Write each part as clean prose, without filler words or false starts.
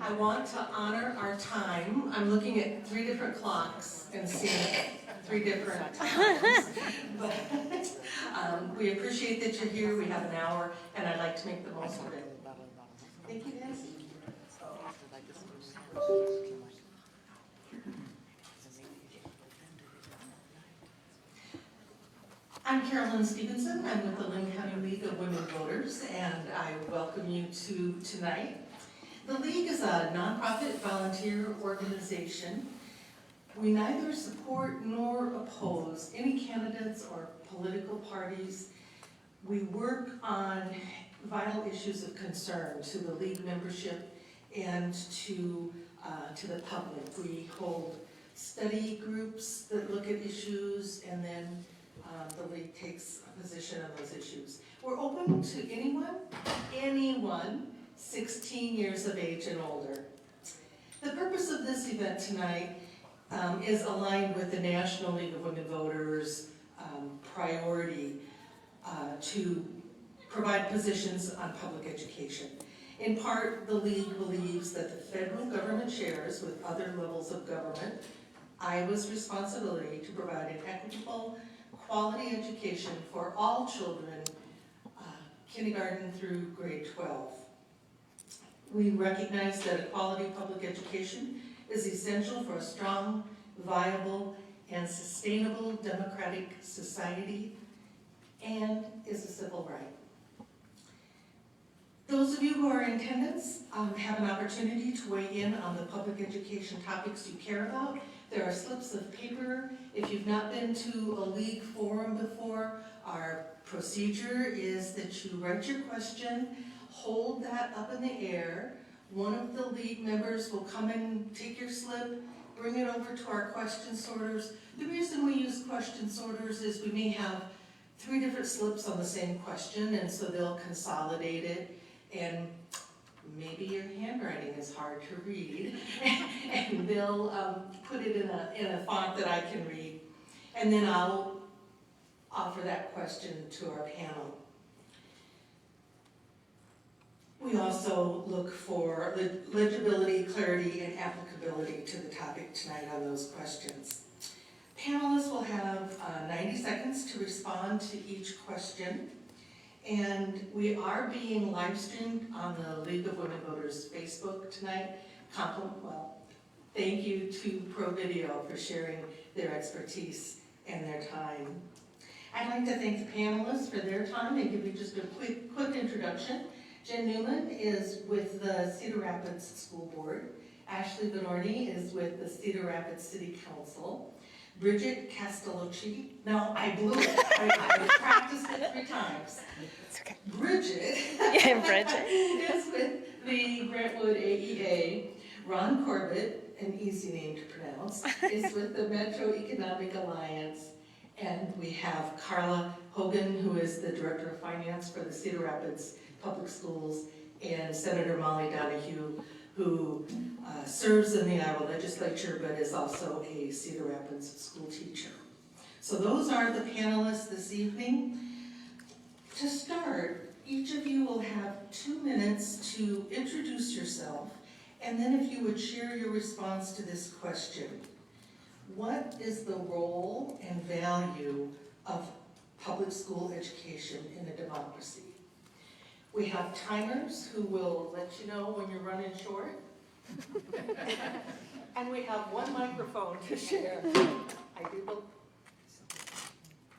I want to honor our time. I'm looking at 3 different clocks and seeing 3 different times. But we appreciate that you're here. We have an hour, and I'd like to make the most of it. Thank you, Nancy. I'm Carolyn Stevenson. I'm with the Linn County League of Women Voters, and I welcome you to tonight. The League is a nonprofit volunteer organization. We neither support nor oppose any candidates or political parties. We work on vital issues of concern to the League membership and to the public. We hold study groups that look at issues, and then the League takes a position on those issues. We're open to anyone 16 years of age and older. The purpose of this event tonight is aligned with the National League of Women Voters priority to provide positions on public education. In part, the League believes that the federal government shares with other levels of government Iowa's responsibility to provide an equitable, quality education for all children, kindergarten through grade 12. We recognize that a quality public education is essential for a strong, viable, and sustainable democratic society, and is a civil right. Those of you who are in attendance have an opportunity to weigh in on the public education topics you care about. There are slips of paper. If you've not been to a League forum before, our procedure is that you write your question, hold that up in the air. One of the League members will come and take your slip, bring it over to our question sorters. The reason we use question sorters is we may have 3 different slips on the same question, and so they'll consolidate it, and maybe your handwriting is hard to read, and they'll put it in a font that I can read, and then I'll offer that question to our panel. We also look for legibility, clarity, and applicability to the topic tonight on those questions. Panelists will have 90 seconds to respond to each question, and we are being live streamed on the League of Women Voters Facebook tonight. Thank you to Pro Video for sharing their expertise and their time. I'd like to thank the panelists for their time and give you just a quick introduction. Jen Newman is with the Cedar Rapids School Board. Ashley Benorni is with the Cedar Rapids City Council. Bridget Castellucci, no, I blew it. I practiced it 3 times. It's okay. Bridget, Bridget is with the Brentwood AEA. Ron Corbett, an easy name to pronounce, is with the Metro Economic Alliance. And we have Carla Hogan, who is the Director of Finance for the Cedar Rapids Public Schools, and Senator Molly Donahue, who serves in the Iowa legislature but is also a Cedar Rapids school teacher. So those are the panelists this evening. To start, each of you will have 2 minutes to introduce yourself, and then if you would share your response to this question. What is the role and value of public school education in a democracy? We have timers who will let you know when you're running short. And we have 1 microphone to share. I do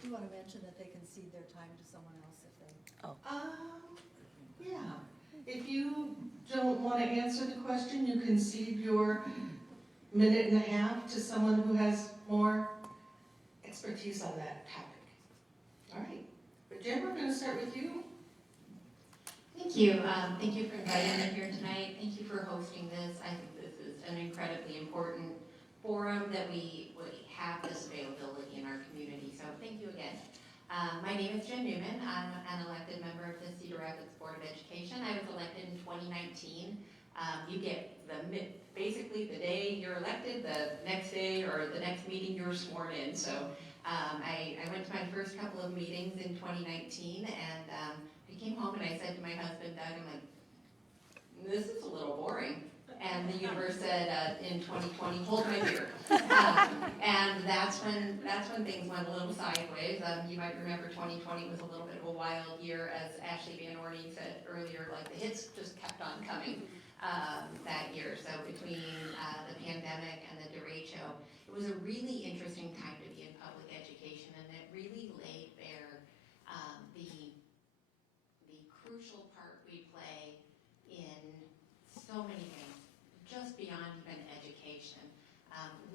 you want to mention that they can cede their time to someone else if they... yeah. If you don't want to answer the question, you can cede your 1.5 minutes to someone who has more expertise on that topic. All right. But Jen, we're going to start with you. Thank you. Thank you for inviting me here tonight. Thank you for hosting this. I think this is an incredibly important forum that we have this availability in our community. So thank you again. My name is Jen Newman. I'm an elected member of the Cedar Rapids Board of Education. I was elected in 2019. You get basically the day you're elected, the next day or the next meeting you're sworn in. So I went to my first couple of meetings in 2019, and I came home and I said to my husband, Doug, I'm like, said in 2020, hold my beer. And that's when things went a little sideways. You might remember 2020 was a little bit of a wild year, as Ashley Van Orney said earlier, like the hits just kept on coming that year. So between the pandemic and the derecho, it was a really interesting time to be in public education, and it really laid bare the crucial part we play in so many things, just beyond even education.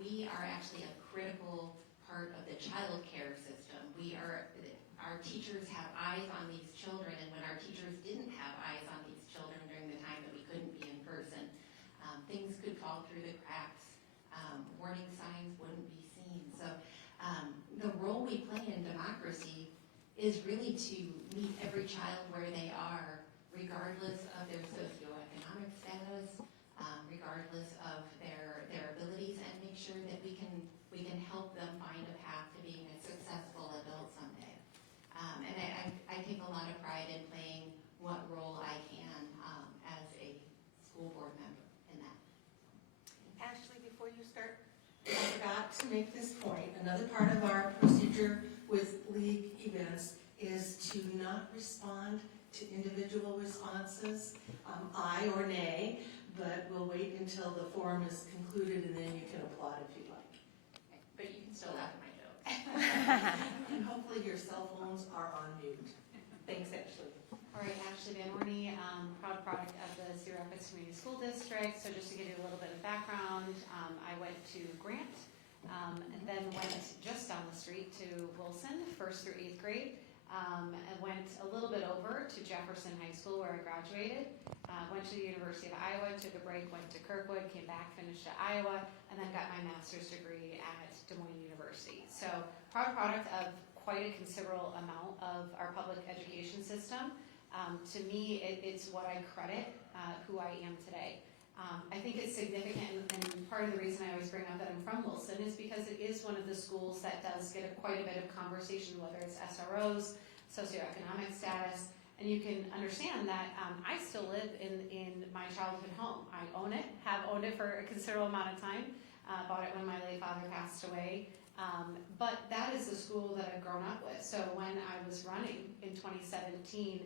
We are actually a critical part of the child care system. Our teachers have eyes on these children, and when our teachers didn't have eyes on these children during the time that we couldn't be in person, things could fall through the cracks. Warning signs wouldn't be seen. So the role we play in democracy is really to meet every child where they are, regardless of their socioeconomic status, regardless of their abilities, and make sure that we can help them find a path to being a successful adult someday. And I take a lot of pride in playing what role I can as a school board member in that. Ashley, before you start, I forgot to make this point. Another part of our procedure with league events is to not respond to individual responses, aye or nay, but we'll wait until the forum is concluded and then you can applaud if you'd like. But you can still laugh at my joke. And hopefully your cell phones are on mute. Thanks, Ashley. All right, Ashley Van Orney, proud product of the Cedar Rapids Community School District. So just to give you a little bit of background, I went to Grant, and then went just down the street to Wilson, 1st through 8th grade. And went a little bit over to Jefferson High School where I graduated. Went to the University of Iowa, took a break, went to Kirkwood, came back, finished at Iowa, and then got my master's degree at Des Moines University. So proud product of quite a considerable amount of our public education system. To me, it's what I credit who I am today. I think it's significant, and part of the reason I always bring up that I'm from Wilson is because it is one of the schools that does get quite a bit of conversation, whether it's SROs, socioeconomic status, and you can understand that I still live in my childhood home. I own it, have owned it for a considerable amount of time, bought it when my late father passed away, but that is the school that I've grown up with. So when I was running in 2017,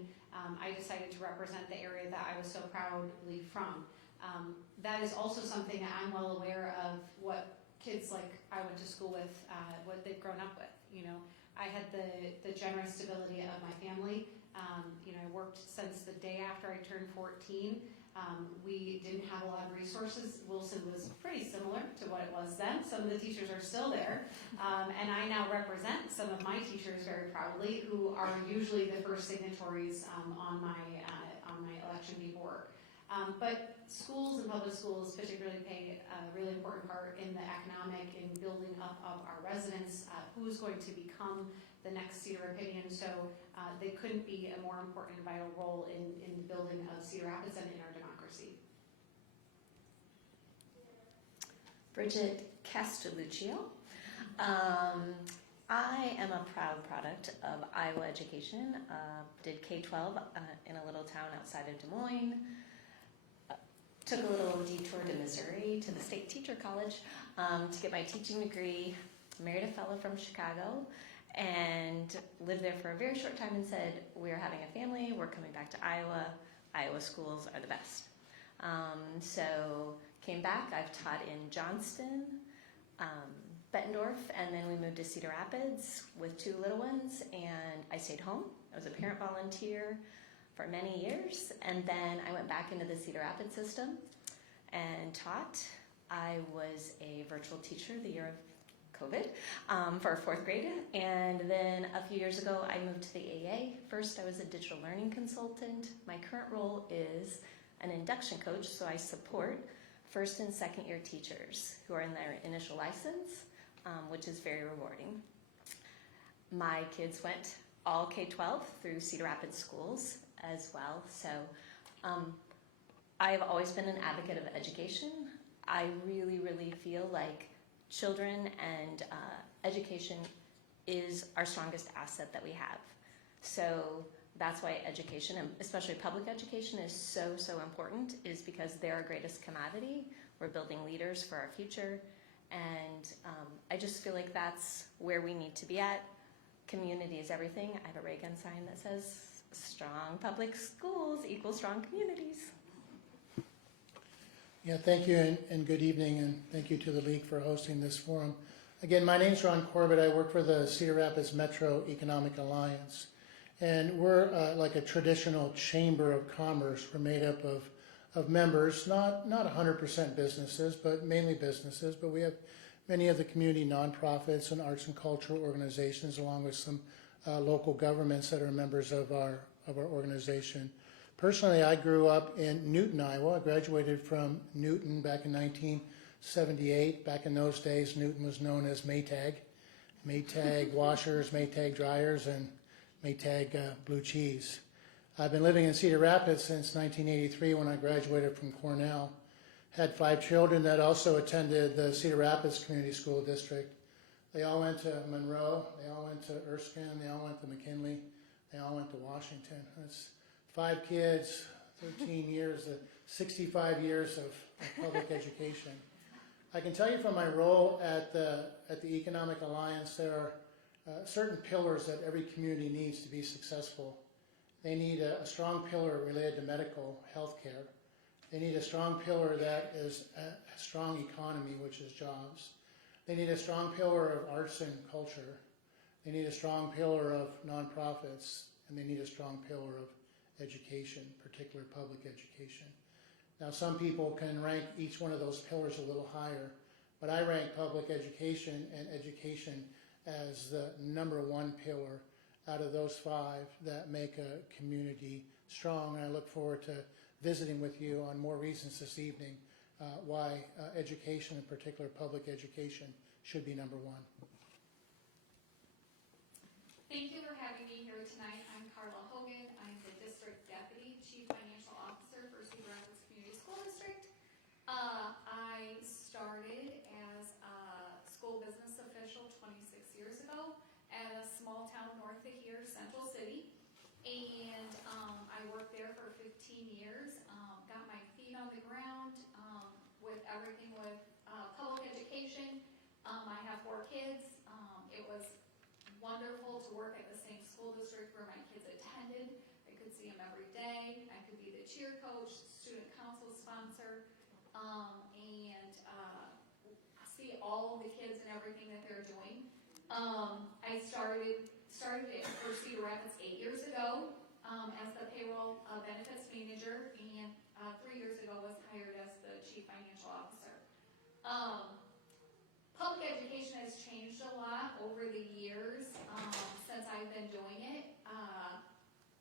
I decided to represent the area that I was so proudly from. That is also something that I'm well aware of what kids like I went to school with, what they've grown up with. You know, I had the generous stability of my family. I worked since the day after I turned 14. We didn't have a lot of resources. Wilson was pretty similar to what it was then. Some of the teachers are still there. And I now represent some of my teachers very proudly, who are usually the first signatories on my election paperwork. But schools and public schools particularly play a really important part in the economic, in building up of our residents, who's going to become the next Cedar Rapidian. So they couldn't be a more important and vital role in the building of Cedar Rapids and in our democracy. Bridget Castelluccio. I am a proud product of Iowa education. Did K-12 in a little town outside of Des Moines. Took a little detour to Missouri to the State Teacher College to get my teaching degree. Married a fellow from Chicago and lived there for a very short time and said, we're having a family, we're coming back to Iowa. Iowa schools are the best. So came back, I've taught in Johnston, Bettendorf, and then we moved to Cedar Rapids with 2 little ones, and I stayed home. I was a parent volunteer for many years, and then I went back into the Cedar Rapids system and taught. I was a virtual teacher the year of COVID for 4th grade, and then a few years ago I moved to the AA. First I was a digital learning consultant. My current role is an induction coach, so I support 1st and 2nd year teachers who are in their initial license, which is very rewarding. My kids went all K-12 through Cedar Rapids schools as well. So I've always been an advocate of education. I really, really feel like children and education is our strongest asset that we have. So that's why education, and especially public education, is so, so important, is because they're our greatest commodity. We're We're building leaders for our future. And I just feel like that's where we need to be at. Community is everything. I have a ray gun sign that says, strong public schools equal strong communities. Yeah, thank you and good evening, and thank you to the League for hosting this forum. Again, my name's Ron Corbett. I work for the Cedar Rapids Metro Economic Alliance, and we're like a traditional chamber of commerce. We're made up of members, not 100% businesses, but mainly businesses, but we have many of the community nonprofits and arts and cultural organizations, along with some local governments that are members of our organization. Personally, I grew up in Newton, Iowa. I graduated from Newton back in 1978. Back in those days, Newton was known as Maytag. Maytag washers, Maytag dryers, and Maytag blue cheese. I've been living in Cedar Rapids since 1983 when I graduated from Cornell. Had 5 children that also attended the Cedar Rapids Community School District. They all went to Monroe, they all went to Erskine, they all went to McKinley, they all went to Washington. That's 5 kids, 13 years, 65 years of public education. I can tell you from my role at the Economic Alliance, there are certain pillars that every community needs to be successful. They need a strong pillar related to medical health care. They need a strong pillar that is a strong economy, which is jobs. They need a strong pillar of arts and culture. They need a strong pillar of nonprofits, and they need a strong pillar of education, particularly public education. Now, some people can rank each one of those pillars a little higher, but I rank public education and education as the #1 pillar out of those 5 that make a community strong. And I look forward to visiting with you on more reasons this evening why education, in particular public education, should be #1. Thank you for having me here tonight. I'm Carla Hogan. I'm the District Deputy Chief Financial Officer for Cedar Rapids Community School District. I started as a school business official 26 years ago at a small town north of here, Central City. And I worked there for 15 years, got my feet on the ground with everything with public education. I have 4 kids. It was wonderful to work at the same school district where my kids attended. I could see them every day. I could be the cheer coach, student council sponsor, and see all of the kids and everything that they're doing. I started it for Cedar Rapids 8 years ago as the payroll benefits manager, and 3 years ago was hired as the chief financial officer. Public education has changed a lot over the years since I've been doing it.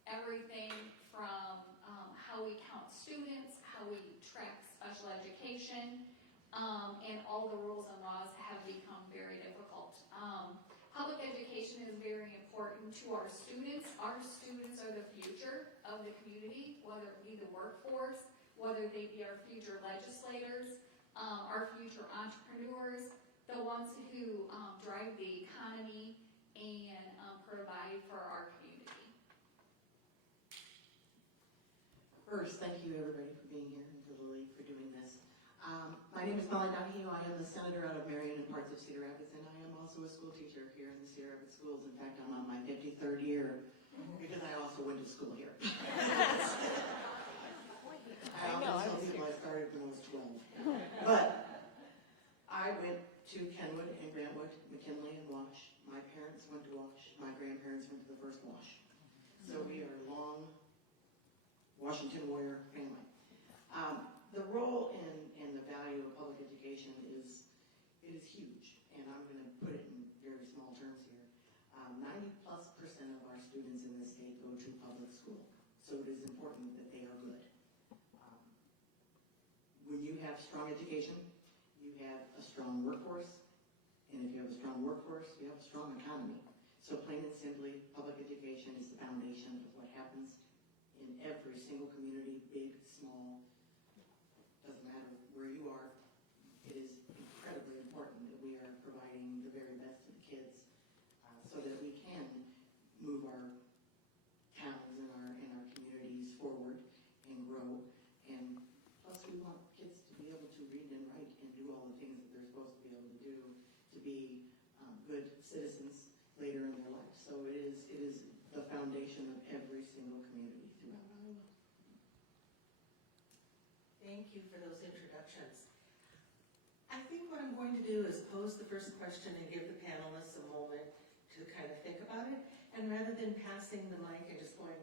Everything from how we count students, how we track special education, and all the rules and laws have become very difficult. Public education is very important to our students. Our students are the future of the community, whether it be the workforce, whether they be our future legislators, our future entrepreneurs, the ones who drive the economy and provide for our community. First, thank you everybody for being here and for the League for doing this. My name is Molly Donahue. I am the senator out of Marion and parts of Cedar Rapids, and I am also a school teacher here in the Cedar Rapids schools. In fact, I'm on my 53rd year because I also went to school here. I always tell people I started when I was 12. But I went to Kenwood and Grantwood, McKinley and Wash. My parents went to Wash. My grandparents went to the first Wash. So we are a long Washington Warrior family. The role and the value of public education is huge, and I'm going to put it in very small terms here. 90+% of our students in this state go to public school, so it is important that they are good. When you have strong education, you have a strong workforce, and if you have a strong workforce, you have a strong economy. So plain and simply, public education is the foundation of what happens in every single community, big, small, doesn't matter where you are. It is incredibly important that we are providing the very best to the kids so that we can move our towns and our communities forward and grow. And plus we want kids to be able to read and write Thank you for those introductions. I think what I'm going to do is pose the first question and give the panelists a moment to kind of think about it. And rather than passing the mic and just going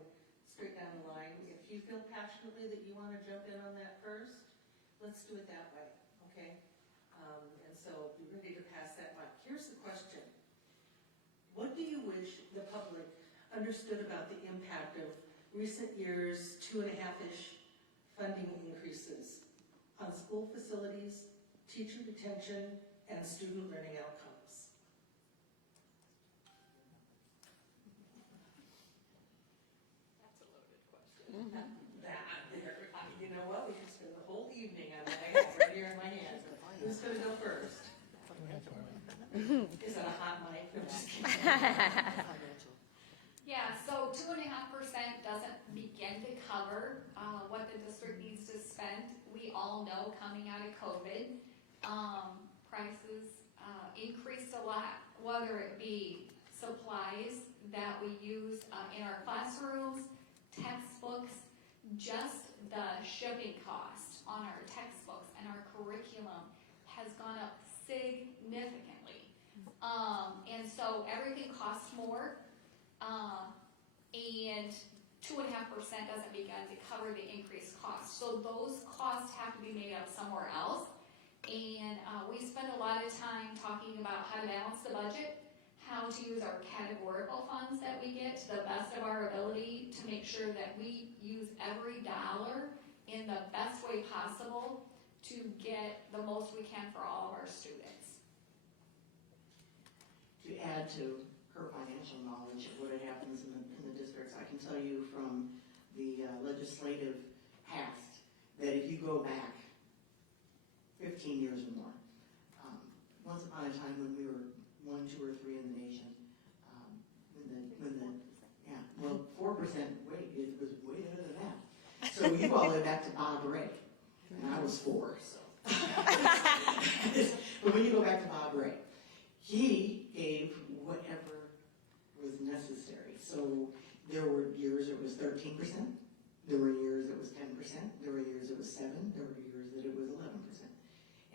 straight down the line, if you feel passionately that you want to jump in on that first, let's do it that way, okay? And so be ready to pass that mic. Here's the question. What do you wish the public understood about the impact of recent years' 2.5-ish funding increases on school facilities, teacher retention, and student learning outcomes? That's a loaded question. You know what, we could spend the whole evening on that. I have it right here in my hand. Who's going to go first? Is that a hot mic? No, just kidding. Yeah, so 2.5% doesn't begin to cover what the district needs to spend. We all know coming out of COVID, prices increased a lot, whether it be supplies that we use in our classrooms, textbooks, just the shipping cost on our textbooks and our curriculum has gone up significantly. And so everything costs more. And 2.5% doesn't begin to cover the increased costs. So those costs have to be made up somewhere else. And we spend a lot of time talking about how to balance the budget, how to use our categorical funds that we get to the best of our ability to make sure that we use every dollar in the best way possible to get the most we can for all of our students. To add to her financial knowledge of what happens in the districts, I can tell you from the legislative past that if you go back 15 years or more, once upon a time when we were 1, 2, or 3 in the nation, 4%, wait, it was way better than that. So you all went back to Bob Ray, and I was 4, so. But when you go back to Bob Ray, he gave whatever was necessary. So there were years it was 13%, there were years it was 10%, there were years it was 7%, there were years that it was 11%.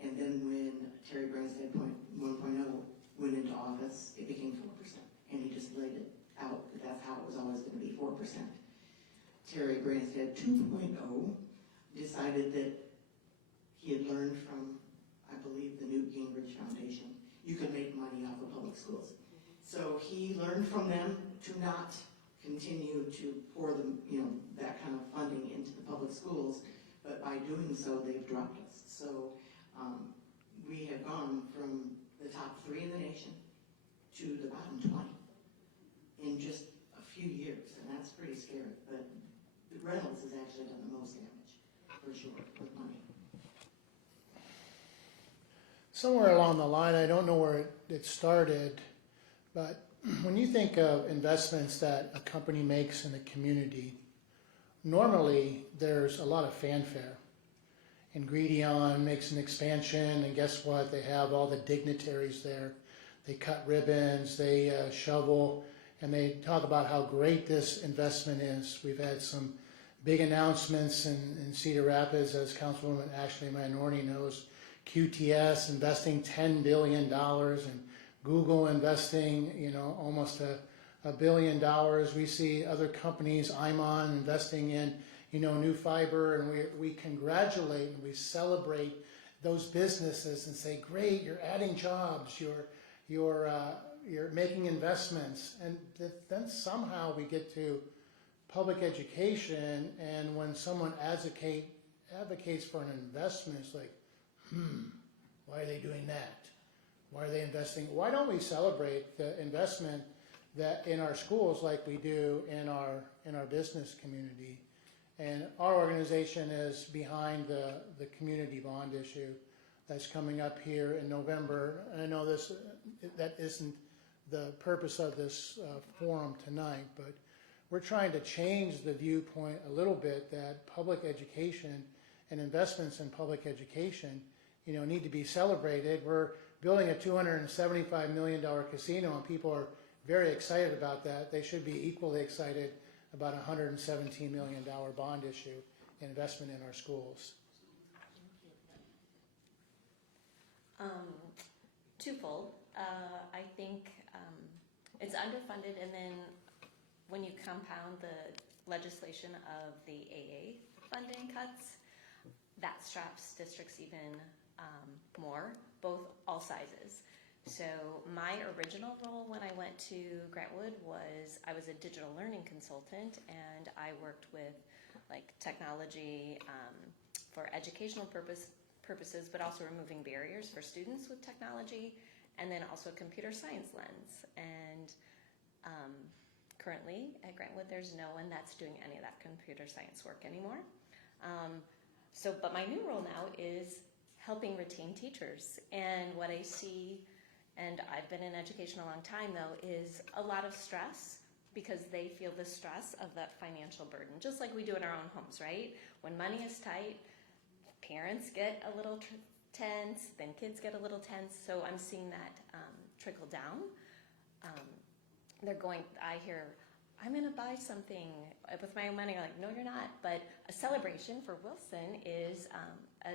And then when Terry Branstad 1.0 went into office, it became 4%. And he just laid it out that that's how it was always going to be, 4%. Terry Branstad 2.0 decided that he had learned from, I believe, the Newt Gingrich Foundation. You can make money off of public schools. So he learned from them to not continue to pour them, that kind of funding into the public schools, but by doing so, they've dropped us. So we have gone from the top 3 in the nation to the bottom 20 in just a few years, and that's pretty scary. But Reynolds has actually done the most damage, for sure, with money. Somewhere along the line, I don't know where it started, but when you think of investments that a company makes in a community, normally there's a lot of fanfare. Ingredion makes an expansion, and guess what? They have all the dignitaries there. They cut ribbons, they shovel, and they talk about how great this investment is. We've had some big announcements in Cedar Rapids, as Councilwoman Ashley Minority knows. QTS investing $10 billion, and Google investing, almost $1 billion. We see other companies, Imon, investing in, new fiber, and we congratulate and we celebrate those businesses and say, great, you're adding jobs, you're making investments. And then somehow we get to public education, and when someone advocates for an investment, it's like, why are they doing that? Why are they investing? Why don't we celebrate the investment that in our schools like we do in our business community? And our organization is behind the community bond issue that's coming up here in November. And I know that isn't the purpose of this forum tonight, but we're trying to change the viewpoint a little bit that public education and investments in public education, need to be celebrated. We're building a $275 million casino, and people are very excited about that. They should be equally excited about a $117 million bond issue investment in our schools. Twofold. I think it's underfunded, and then when you compound the legislation of the AA funding cuts, that straps districts even more, all sizes. So my original role when I went to Grantwood was I was a digital learning consultant, and I worked with like technology for educational purposes, but also removing barriers for students with technology, and then also a computer science lens. And currently at Grantwood, there's no one that's doing any of that computer science work anymore. But my new role now is helping retain teachers. And what I see, and I've been in education a long time though, is a lot of stress because they feel the stress of that financial burden, just like we do in our own homes, right? When money is tight, parents get a little tense, then kids get a little tense. So I'm seeing that trickle down. I hear, I'm gonna buy something with my own money. I'm like, no, you're not. But a celebration for Wilson is a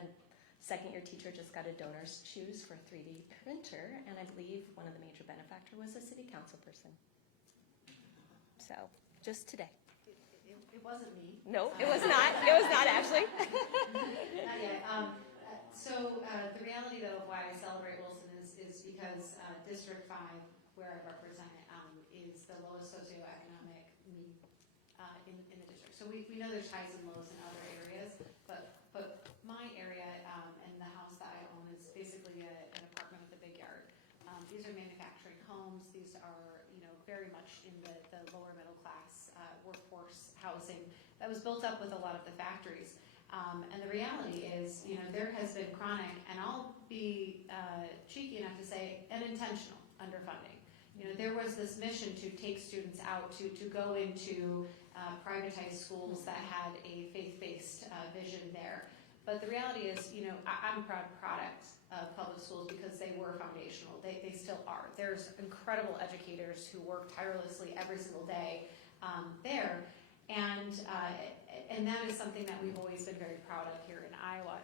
second-year teacher just got a donor's shoes for a 3D printer, and I believe one of the major benefactor was a city council person. So, just today. It wasn't me. No, it was not. It was not actually. Not yet. The reality though of why I celebrate Wilson is because District 5, where I represent it, is the lowest socioeconomic need in the district. So we know there's highs and lows in other areas, but my area and the house that I own is basically an apartment with a big yard. These are manufacturing homes. These are very much in the lower middle class workforce housing that was built up with a lot of the factories. And the reality is, there has been chronic, and I'll be cheeky enough to say, unintentional underfunding. There was this mission to take students out, to go into privatized schools that had a faith-based vision there. But the reality is, I'm a proud product of public schools because they were foundational. They still are. There's incredible educators who work tirelessly every single day there. And that is something that we've always been very proud of here in Iowa.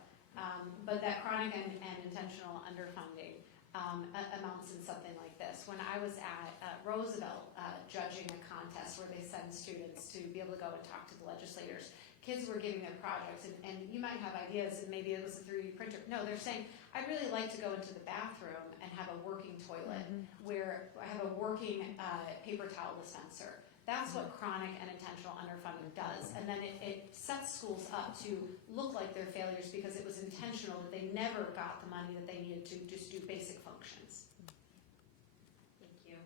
But that chronic and intentional underfunding amounts in something like this. When I was at Roosevelt judging a contest where they send students to be able to go and talk to the legislators, kids were giving their projects, and you might have ideas, and maybe it was a 3D printer. No, they're saying, I'd really like to go into the bathroom and have a working toilet, where I have a working paper towel dispenser. That's what chronic and intentional underfunding does. And then it sets schools up to look like they're failures because it was intentional that they never got the money that they needed to just do basic functions. Thank you.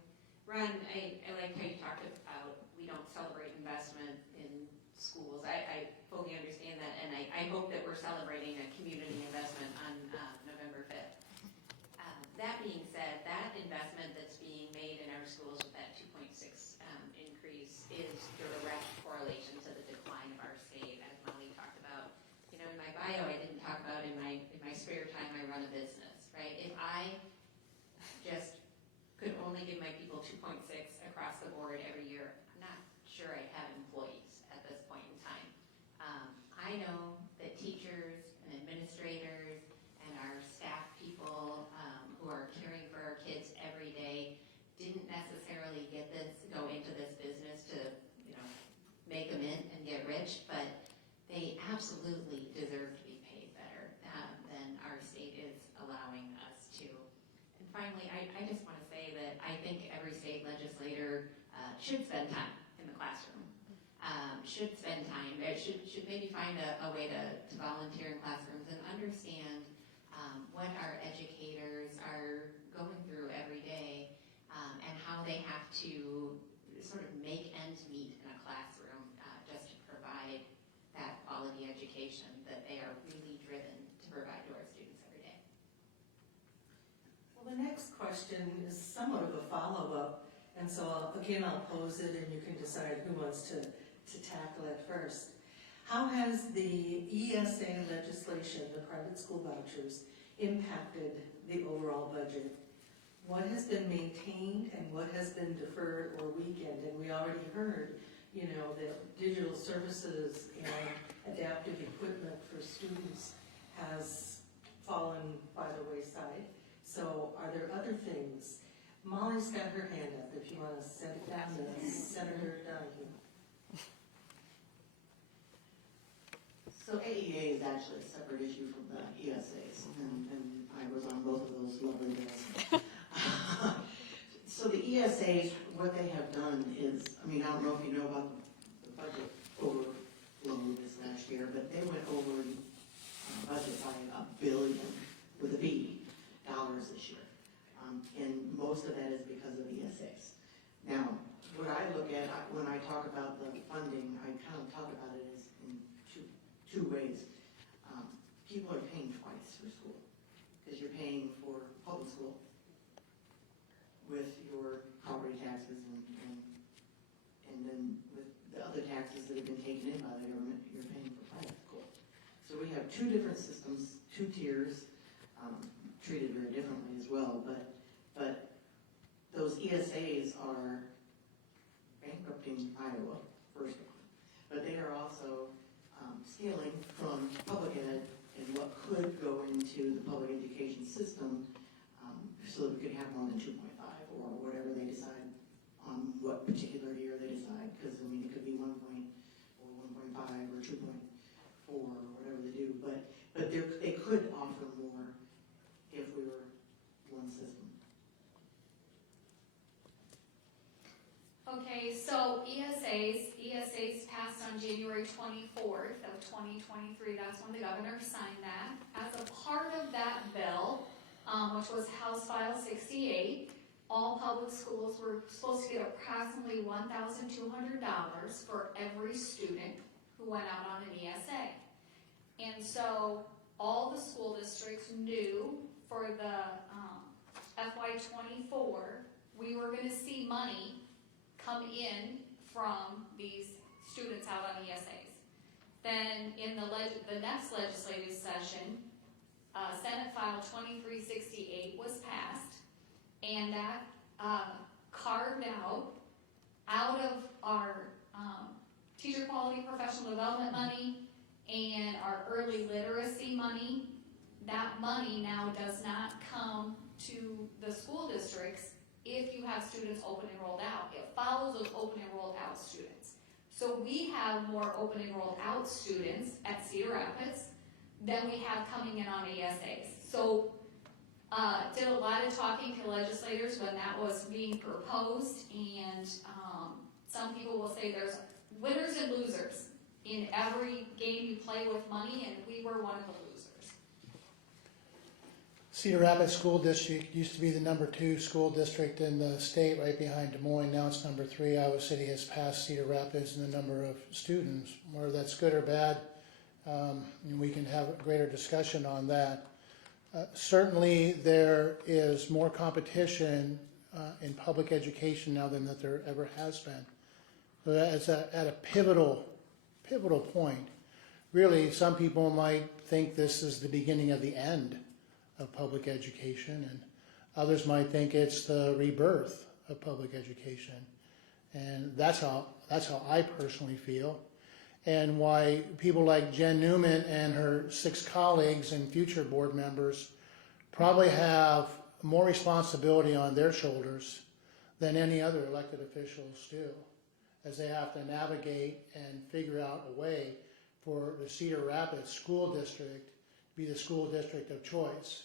Ron, I like how you talked about we don't celebrate investment in schools. I fully understand that, and I hope that we're celebrating a community investment on November 5th. That being said, that investment that's being made in our schools with that 2.6 increase is direct correlation to the decline of our state, as Molly talked about. In my bio, I didn't talk about in my spare time I run a business, right? If I just could only give my people 2.6 across the board every year, I'm not sure I'd have employees at this point in time. I know that teachers and administrators and our staff people who are caring for our kids every day didn't necessarily go into this business to, make a mint and get rich, but they absolutely deserve to be paid better than our state is allowing us to. And finally, I just want to say that I think every state legislator should spend time in the classroom. Should spend time, should maybe find a way to volunteer in classrooms and understand what our educators are going through every day and how they have to sort of make ends meet in a classroom just to provide that quality education that they are really driven to provide to our students every day. Well, the next question is somewhat of a follow-up, and so I'll pose it and you can decide who wants to tackle it first. How has the ESA legislation, the private school vouchers, impacted the overall budget? What has been maintained and what has been deferred or weakened? And we already heard, that digital services and adaptive equipment for students has fallen by the wayside. So are there other things? Molly's got her hand up if you want to set it down to Senator Donahue. So AEA is actually a separate issue from the ESAs, and I was on both of those lovely bills. So the ESAs, what they have done is, I mean, I don't know if you know about the budget overflow this last year, but they went over the budget by $1 billion with a B dollars this year. And most of that is because of ESAs. Now, what I look at, when I talk about the funding, I kind of talk about it as in two ways. People are paying twice for school, because you're paying for public school with your property taxes and then with the other taxes that have been taken in by the government, you're paying for private school. So we have two different systems, two tiers, treated very differently as well, but those ESAs are bankrupting Iowa, first of all, but they are also stealing from public ed and what could go into the public education system, so that we could have more than 2.5 or whatever they decide on what particular year they decide, because I mean it could be 1 point or 1.5 or 2.4 or whatever they do, but they could offer more if we were one system. Okay, so ESAs passed on January 24th of 2023. That's when the governor signed that. As a part of that bill, which was House File 68, all public schools were supposed to get approximately $1,200 for every student who went out on an ESA. And so all the school districts knew for the FY24, we were going to see money come in from these students out on ESAs. Then in the next legislative session, Senate File 2368 was passed, and that carved out of our teacher quality professional development money and our early literacy money. That money now does not come to the school districts if you have students open enrolled out. It follows those open enrolled out students. So we have more open enrolled out students at Cedar Rapids than we have coming in on ESAs. So did a lot of talking to legislators when that was being proposed, and some people will say there's winners and losers in every game you play with money, and we were one of the losers. Cedar Rapids School District used to be the #2 school district in the state, right behind Des Moines. Now it's #3. Iowa City has passed Cedar Rapids in the number of students. Whether that's good or bad, and we can have a greater discussion on that. Certainly there is more competition in public education now than that there ever has been. So that's at a pivotal point. Really, some people might think this is the beginning of the end of public education, and others might think it's the rebirth of public education. And that's how I personally feel, and why people like Jen Newman and her 6 colleagues and future board members probably have more responsibility on their shoulders than any other elected officials do, as they have to navigate and figure out a way for the Cedar Rapids School District to be the school district of choice.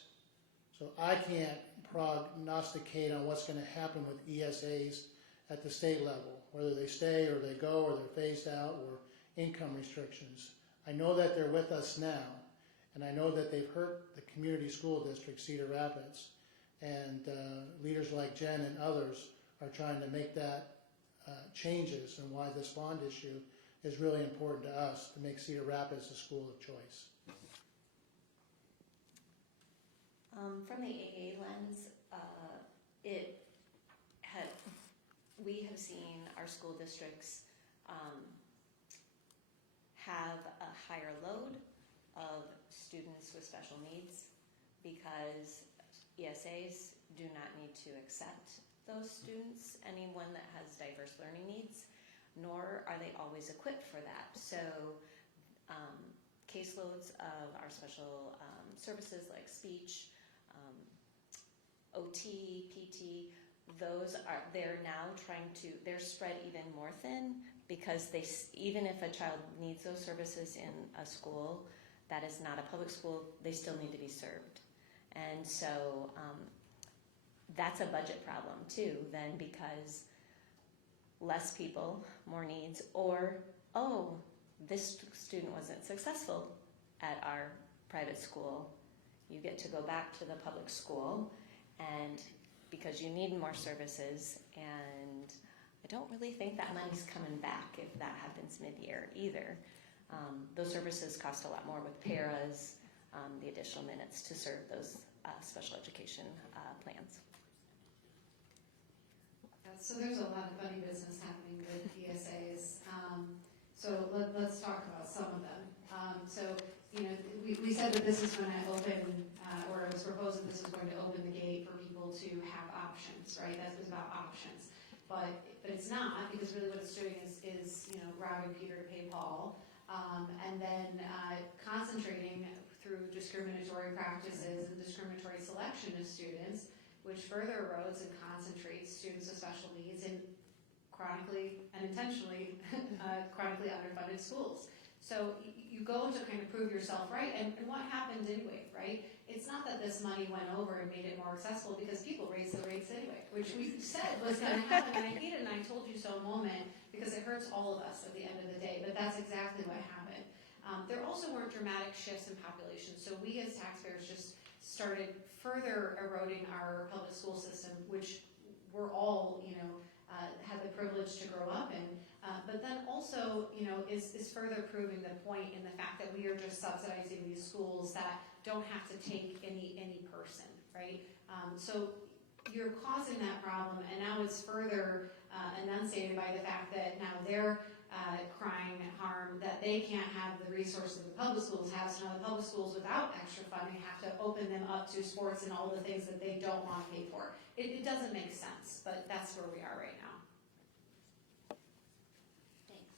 So I can't prognosticate on what's going to happen with ESAs at the state level, whether they stay or they go or they're phased out, or income restrictions. I know that they're with us now, and I know that they've hurt the community school district, Cedar Rapids, and leaders like Jen and others are trying to make that changes, and why this bond issue is really important to us, to make Cedar Rapids the school of choice. From the AA lens, we have seen our school districts have a higher load of students with special needs, because ESAs do not need to accept those students, anyone that has diverse learning needs, nor are they always equipped for that. So caseloads of our special services like speech, OT, PT, they're now they're spread even more thin because even if a child needs those services in a school that is not a public school, they still need to be served. And so that's a budget problem too, then, because less people, more needs, or, oh, this student wasn't successful at our private school, you get to go back to the public school, and because you need more services, and I don't really think that money's coming back if that happens mid-year either. Those services cost a lot more with paras, the additional minutes to serve those special education plans. So there's a lot of funny business happening with ESAs. So let's talk about some of them. So, we said that this is going to open, or it was proposed that this is going to open the gate for people to have options, right? That was about options. But it's not, because really what it's doing is robbing Peter to pay Paul, and then concentrating through discriminatory practices and discriminatory selection of students, which further erodes and concentrates students with special needs in chronically and intentionally chronically underfunded schools. So you go to kind of prove yourself right, and what happened anyway, right? It's not that this money went over and made it more accessible, because people raised the rates anyway, which we said was going to happen, and I hate it, and I told you so moment, because it hurts all of us at the end of the day, but that's exactly what happened. There also weren't dramatic shifts in population, so we as taxpayers just started further eroding our public school system, which we're all, had the privilege to grow up in, but then also, is further proving the point in the fact that we are just subsidizing these schools that don't have to take any person, right? So you're causing that problem, and now it's further enunciated by the fact that now they're crying harm that they can't have the resources the public schools have, so now the public schools without extra funding have to open them up to sports and all the things that they don't want to pay for. It doesn't make sense, but that's where we are right now. Thanks.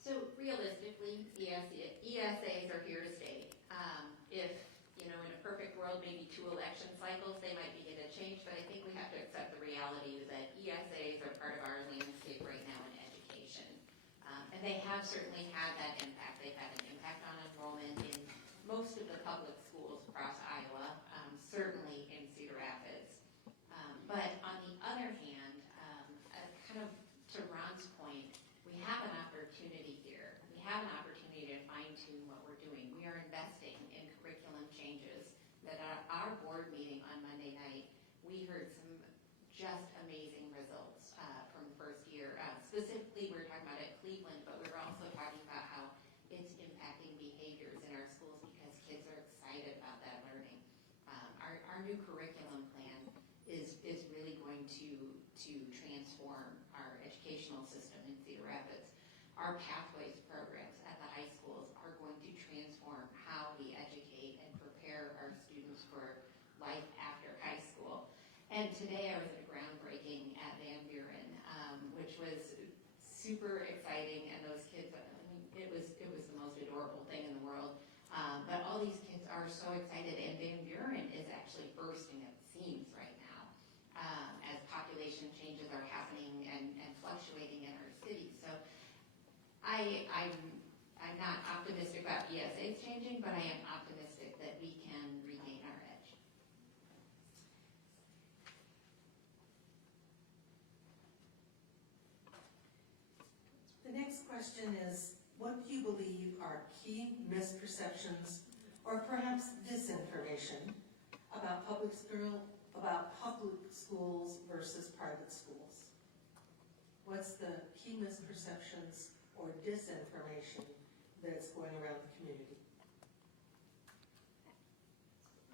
So realistically, ESAs are here to stay. If, in a perfect world, maybe 2 election cycles, they might begin to change, but I think we have to accept the reality that ESAs are part of our landscape right now in education. And they have certainly had that impact. They've had an impact on enrollment in most of the public schools across Iowa, certainly in Cedar Rapids. But on the other hand, kind of to Ron's point, we have an opportunity here. We have an opportunity to fine-tune what we're doing. We are investing in curriculum changes that at our board meeting on Monday night, we heard some just amazing results from the first year. Specifically, we're talking about at Cleveland, but we're also talking about how it's impacting behaviors in our schools because kids are excited about that learning. Our new curriculum plan is really going to transform our educational system in Cedar Rapids. Our Pathways programs at the high schools are going to transform how we educate and prepare our students for life after high school. And today I was at a groundbreaking at Van Buren, which was super exciting, and those kids, it was the most adorable thing in the world. But all these kids are so excited, and Van Buren is actually bursting at the seams right now as population changes are happening and fluctuating in our city. So I'm not optimistic about ESAs changing, but I am optimistic that we can regain our edge. The next question is, what do you believe are key misperceptions or perhaps disinformation about public schools versus private schools? What's the key misperceptions or disinformation that's going around the community?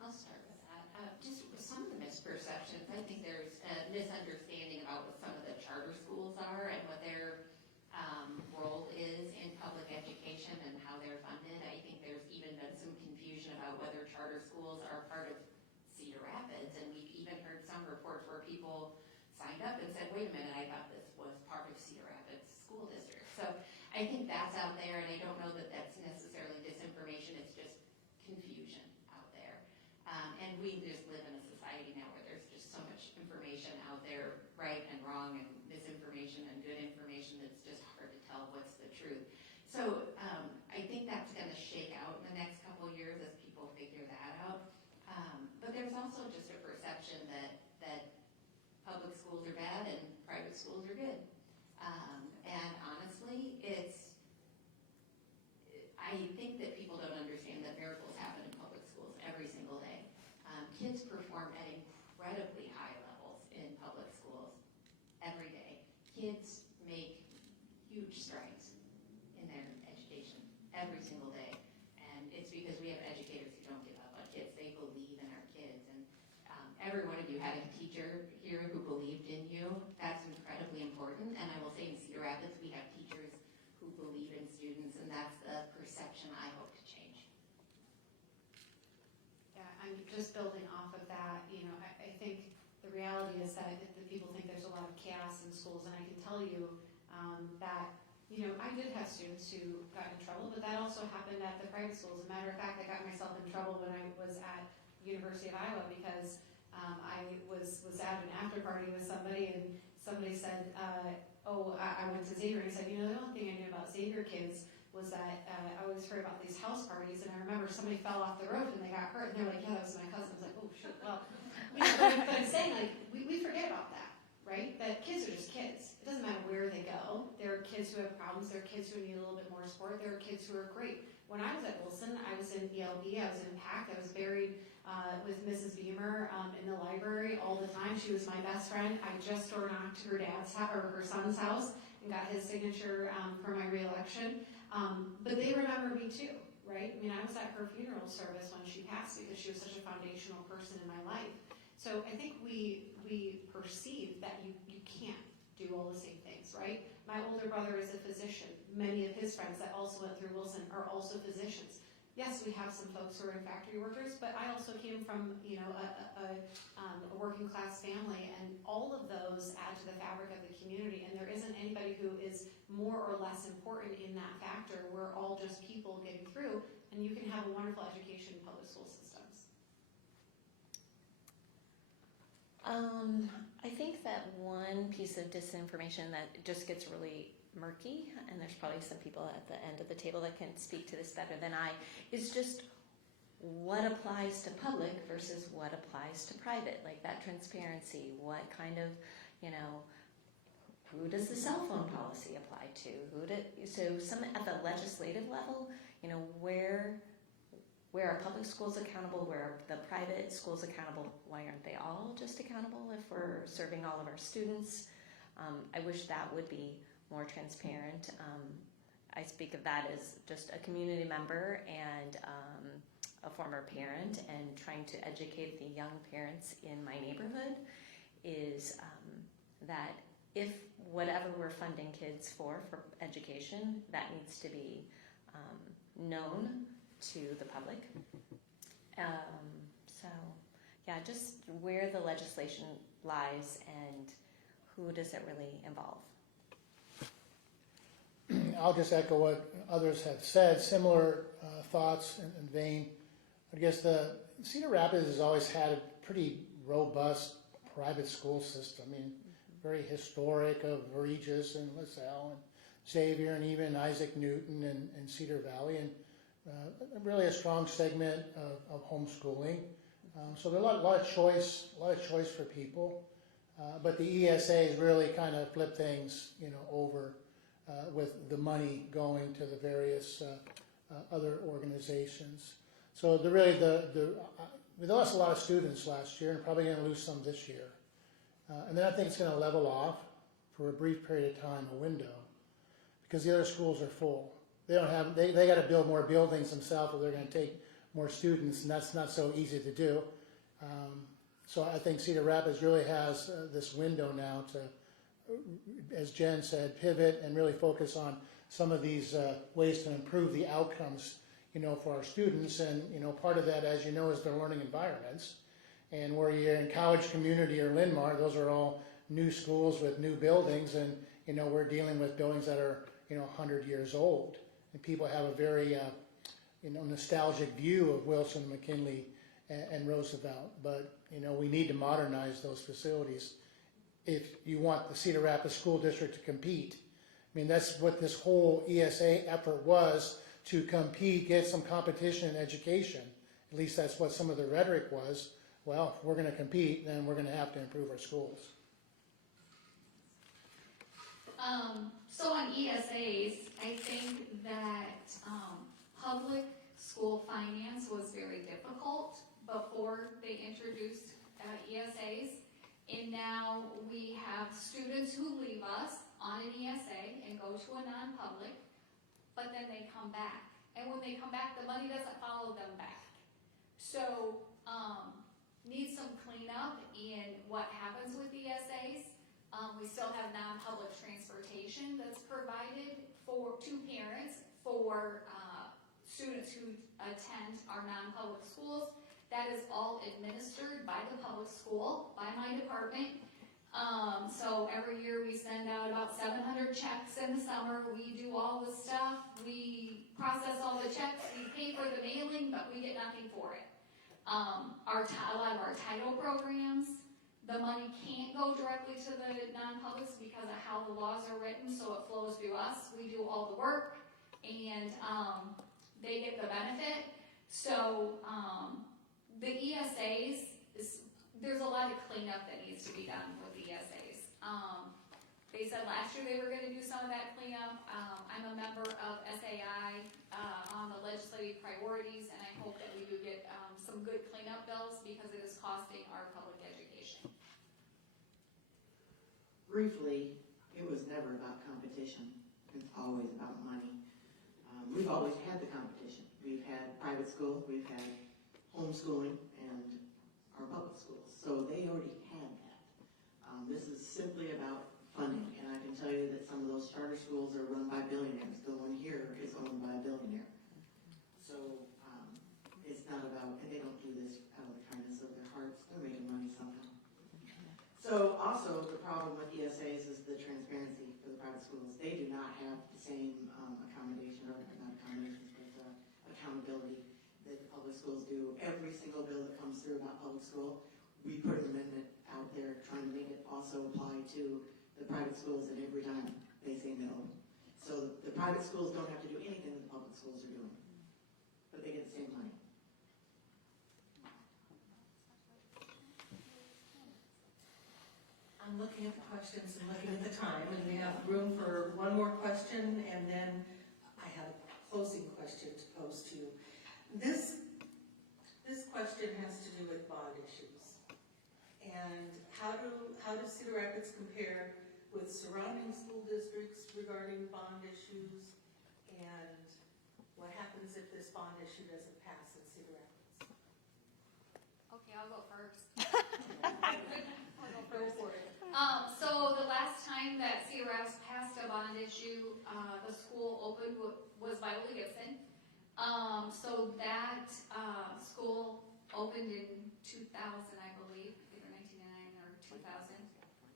I'll start with that. Just some of the misperceptions. I think there's a misunderstanding about what some of the charter schools are and what their role is in public education and how they're funded. I think there's even been some confusion about whether charter schools are part of Cedar Rapids, and we've even heard some reports where people signed up and said, wait a minute, I thought this was part of Cedar Rapids School District. So I think that's out there, and I don't know that that's necessarily disinformation, it's just confusion out there. And we just live in a society now perception that public schools are bad and private schools are good. And honestly, I think that people don't understand that miracles happen in public schools every single day. Kids perform at incredibly high levels in public schools every day. Kids make huge strides in their education every single day. And it's because we have educators who don't give up on kids. They believe in our kids. And every one of you had a teacher here who believed in you. That's incredibly important. And I will say in Cedar Rapids, we have teachers who believe in students, and that's the perception I hope to change. Yeah, I'm just building off of that. I think the reality is that the people think there's a lot of chaos in schools, and I can tell you that, I did have students who got in trouble, but that also happened at the private schools. As a matter of fact, I got myself in trouble when I was at University of Iowa because I was at an after party with somebody, and somebody said, I went to Xavier, and I said, the only thing I knew about Xavier kids was that I always heard about these house parties, and I remember somebody fell off the roof and they got hurt, and they're like, yeah, that was my cousin. I was like, oh shit, well, but I'm saying, like, we forget about that, right? That kids are just kids. It doesn't matter where they go. There are kids who have problems. There are kids who need a little bit more support. There are kids who are great. When I was at Wilson, I was in ELB, I was in PAC, I was buried with Mrs. Beamer in the library all the time. She was my best friend. I just door knocked her dad's house, or her son's house, and got his signature for my reelection. But they remember me too, right? I mean, I was at her funeral service when she passed because she was such a foundational person in my life. So I think we perceive that you can't do all the same things, right? My older brother is a physician. Many of his friends that also went through Wilson are also physicians. Yes, we have some folks who are in factory workers, but I also came from, a working class family, and all of those add to the fabric of the community, and there isn't anybody who is more or less important in that factor. We're all just people getting through, and you can have a wonderful education in public school systems. I think that one piece of disinformation that just gets really murky, and there's probably some people at the end of the table that can speak to this better than I, is just what applies to public versus what applies to private, like that transparency. What kind of, who does the cell phone policy apply to? So some at the legislative level, where are public schools accountable? Where are the private schools accountable? Why aren't they all just accountable if we're serving all of our students? I wish that would be more transparent. I speak of that as just a community member and a former parent, and trying to educate the young parents in my neighborhood is that if whatever we're funding kids for education, that needs to be known to the public. So yeah, just where the legislation lies and who does it really involve. I'll just echo what others have said, similar thoughts and vein. I guess the Cedar Rapids has always had a pretty robust private school system. I mean, very historic of Regis and LaSalle and Xavier and even Isaac Newton and Cedar Valley, and really a strong segment of homeschooling. So there's a lot of choice for people. But the ESA has really kind of flipped things, over with the money going to the various other organizations. So we lost a lot of students last year, and probably going to lose some this year. And then I think it's going to level off for a brief period of time, a window, because the other schools are full. They don't have. They got to build more buildings themselves, or they're going to take more students, and that's not so easy to do. So I think Cedar Rapids really has this window now to, as Jen said, pivot and really focus on some of these ways to improve the outcomes, for our students. And, part of that, as you know, is their learning environments. And where you're in College Community or Linn, those are all new schools with new buildings. And, we're dealing with buildings that are, 100 years old. And people have a very, nostalgic view of Wilson, McKinley, and Roosevelt. But, we need to modernize those facilities if you want the Cedar Rapids School District to compete. I mean, that's what this whole ESA effort was, to compete, get some competition in education. At least that's what some of the rhetoric was. well, if we're gonna compete, then we're gonna have to improve our schools. So on ESAs, I think that, public school finance was very difficult before they introduced, ESAs. And now we have students who leave us on an ESA and go to a non-public, but then they come back. And when they come back, the money doesn't follow them back. So, needs some cleanup in what happens with ESAs. We still have non-public transportation that's provided to parents for students who attend our non-public schools. That is all administered by the public school, by my department. So every year we send out about 700 checks in the summer. We do all the stuff. We process all the checks. We pay for the mailing, but we get nothing for it. A lot of our title programs, the money can't go directly to the non-publics because of how the laws are written, so it flows through us. We do all the work, and they get the benefit. So the ESAs, there's a lot of cleanup that needs to be done with the ESAs. They said last year they were going to do some of that cleanup. I'm a member of SAI on the legislative priorities, and I hope that we do get some good cleanup bills because it is costing our public education. Briefly, it was never about competition. It's always about money. We've always had the competition. We've had private schools, we've had homeschooling, and our public schools. So they already had that. This is simply about funding, and I can tell you that some of those charter schools are run by billionaires. The one here is owned by a billionaire. So it's not about, and they don't do this out of the kindness of their hearts. They're making money somehow. So also the problem with ESAs is the transparency for the private schools. They do not have the same accommodation, or not accommodations, but accountability that the public schools do. Every single bill that comes through about public school, we put an amendment out there trying to make it also apply to the private schools, and every time they say no. So the private schools don't have to do anything that the public schools are doing, but they get the same money. I'm looking at the questions and looking at the time, and we have room for one more question, and then I have a closing question to pose to you. This question has to do with bond issues. And how does Cedar Rapids compare with surrounding school districts regarding bond issues? And what happens if this bond issue doesn't pass in Cedar Rapids? Okay, I'll go first. So the last time that Cedar Rapids passed a bond issue, the school opened was Viola Gibson. So that school opened in 2000, I believe, either 1999 or 2000.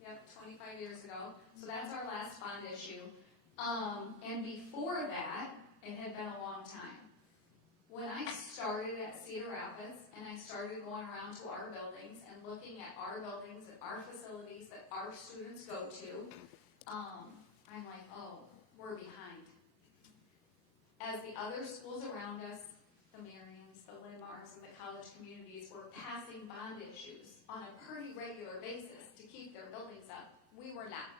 Yep, 25 years ago. So that's our last bond issue. And before that, it had been a long time. When I started at Cedar Rapids and I started going around to our buildings and looking at our buildings and our facilities that our students go to, I'm like, oh, we're behind. As the other schools around us, the Marians, the Linnmars, and the college communities were passing bond issues on a pretty regular basis to keep their buildings up, we were not.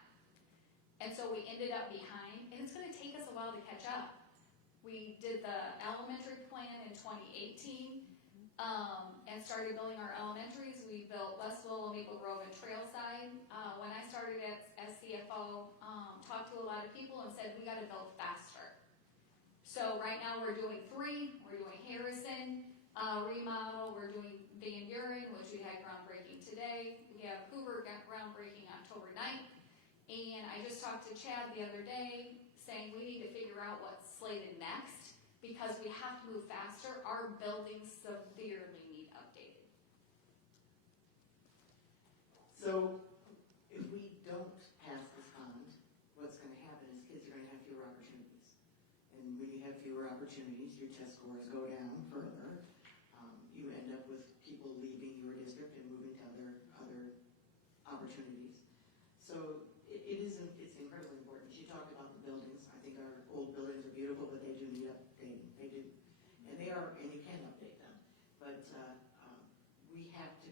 And so we ended up behind, and it's going to take us a while to catch up. We did the elementary plan in 2018 and started building our elementaries. We built Westville, Maple Grove, and Trailside. When I started as CFO, talked to a lot of people and said, we got to build faster. So right now we're doing 3. We're doing Harrison remodel. We're doing Van Buren, which we had groundbreaking today. We have Hoover groundbreaking October 9th. And I just talked to Chad the other day saying we need to figure out what's slated next because we have to move faster. Our buildings severely need updated. So if we don't pass this bond, what's going to happen is kids are going to have fewer opportunities. And when you have fewer opportunities, your test scores go down further. You end up with people leaving your district and moving to other opportunities. So it's incredibly important. She talked about the buildings. I think our old buildings are beautiful, but they do need updating. They do. And you can update them. But we have to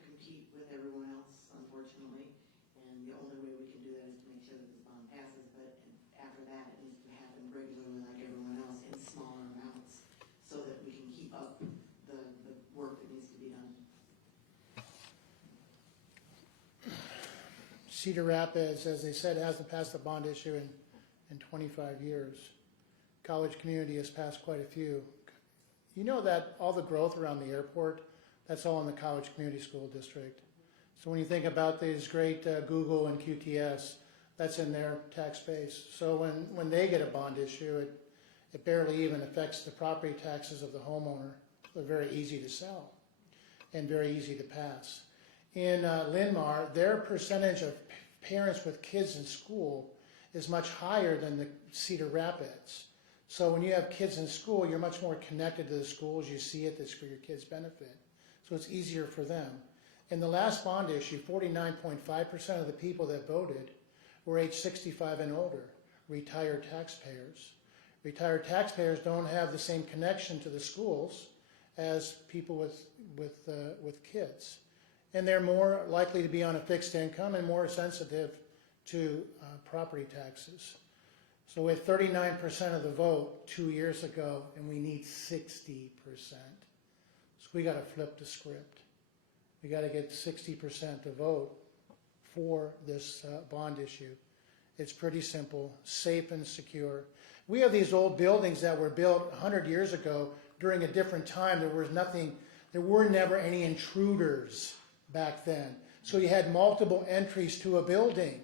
Cedar Rapids, as they said, hasn't passed a bond issue in 25 years. College community has passed quite a few. You know that all the growth around the airport, that's all in the College Community School District. So when you think about these great Google and QTS, that's in their tax base. So when they get a bond issue, it barely even affects the property taxes of the homeowner. They're very easy to sell and very easy to pass. In Linn-Mar, their percentage of parents with kids in school is much higher than the Cedar Rapids. So when you have kids in school, you're much more connected to the schools. You see it, it's for your kids' benefit. So it's easier for them. In the last bond issue, 49.5% of the people that voted were age 65 and older, retired taxpayers. Retired taxpayers don't have the same connection to the schools as people with kids. And they're more likely to be on a fixed income and more sensitive to property taxes. So we had 39% of the vote 2 years ago, and we need 60%. So we got to flip the script. We got to get 60% to vote for this bond issue. It's pretty simple, safe and secure. We have these old buildings that were built 100 years ago during a different time. There were never any intruders back then. So you had multiple entries to a building.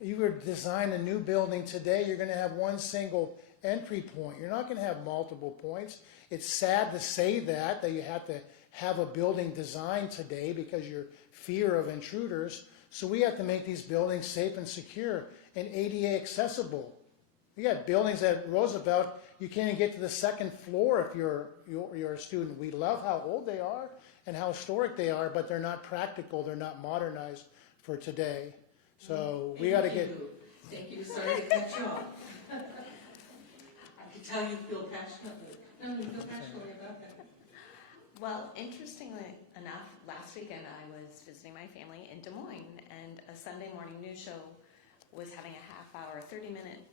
You would design a new building today, you're going to have one single entry point. You're not going to have multiple points. It's sad to say that you have to have a building designed today because your fear of intruders. So we have to make these buildings safe and secure and ADA accessible. We got buildings at Roosevelt, you can't even get to the second floor if you're a student. We love how old they are and how historic they are, but they're not practical, they're not modernized for today. So we got to get. Thank you. Sorry to cut you off. I can tell you feel passionately. No, you feel passionately about that. Well, interestingly enough, last weekend I was visiting my family in Des Moines, and a Sunday morning news show was having a half-hour, 30-minute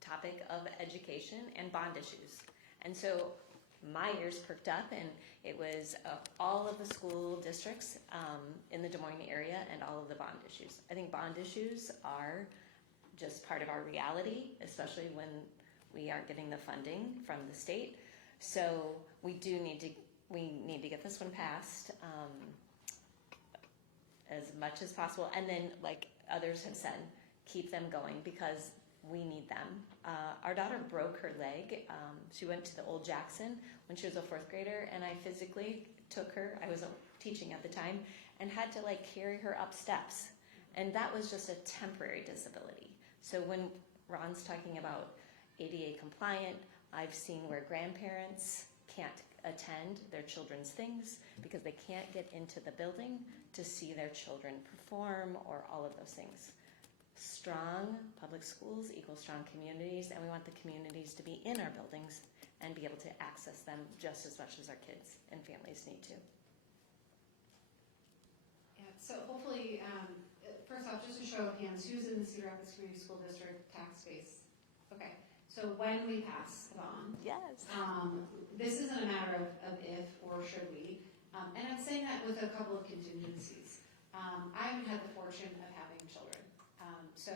topic of education and bond issues. And so my ears perked up, and it was all of the school districts in the Des Moines area and all of the bond issues. I think bond issues are just part of our reality, especially when we aren't getting the funding from the state. So we need to get this one passed as much as possible, and then, like others have said, keep them going because we need them. Our daughter broke her leg. She went to the Old Jackson when she was a 4th grader, and I physically took her, I wasn't teaching at the time, and had to carry her up steps. And that was just a temporary disability. So when Ron's talking about ADA compliant, I've seen where grandparents can't attend their children's things because they can't get into the building to see their children perform or all of those things. Strong public schools equal strong communities, and we want the communities to be in our buildings and be able to access them just as much as our kids and families need to. Yeah, so hopefully, first off, just a show of hands, who's in the Cedar Rapids Community School District tax base? Okay, so when we pass the bond, Yes. this isn't a matter of if or should we, and I'm saying that with a couple of contingencies. I haven't had the fortune of having children, so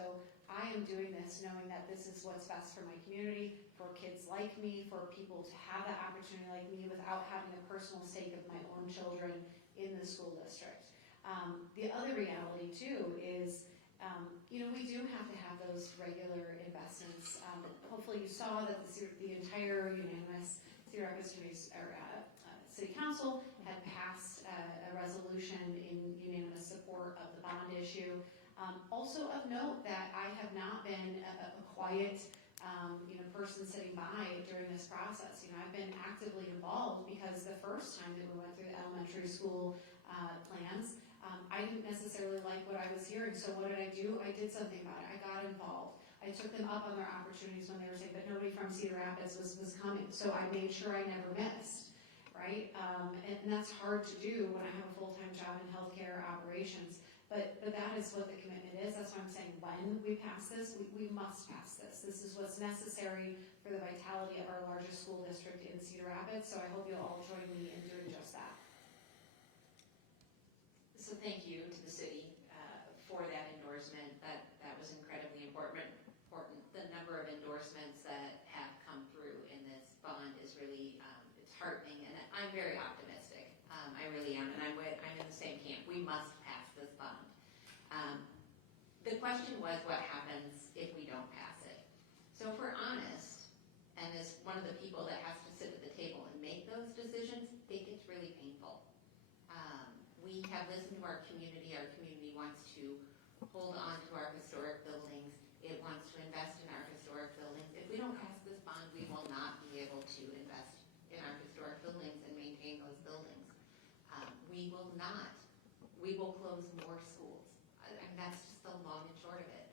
I am doing this knowing that this is what's best for my community, for kids like me, for people to have that opportunity like me without having a personal stake of my own children in the school district. The other reality too is, we do have to have those regular investments. Hopefully you saw that the entire unanimous Cedar Rapids City Council had passed a resolution in unanimous support of the bond issue. Also of note that I have not been a quiet person sitting by during this process. I've been actively involved because the first time that we went through the elementary school plans, I didn't necessarily like what I was hearing, so what did I do? I did something about it. I got involved. I took them up on their opportunities when they were saying, but nobody from Cedar Rapids was coming, so I made sure I never missed, right? And that's hard to do when I have a full-time job in healthcare operations, but that is what the commitment is. That's why I'm saying when we pass this, we must pass this. This is what's necessary for the vitality of our largest school district in Cedar Rapids, so I hope you'll all join me in doing just that. So thank you to the city for that endorsement. That was incredibly important. The number of endorsements that have come through in this bond is really it's heartening, and I'm very optimistic. I really am, and I'm in the same camp. We must pass this bond. The question was, what happens if we don't pass it? So if we're honest, and as one of the people that has to sit at the table and make those decisions, it gets really painful. We have listened to our community. Our community wants to hold on to our historic buildings. It wants to invest in our historic buildings. If we don't pass this bond, we will not be able to invest in our historic buildings and maintain those buildings. We will not. We will close more schools. And that's just the long and short of it,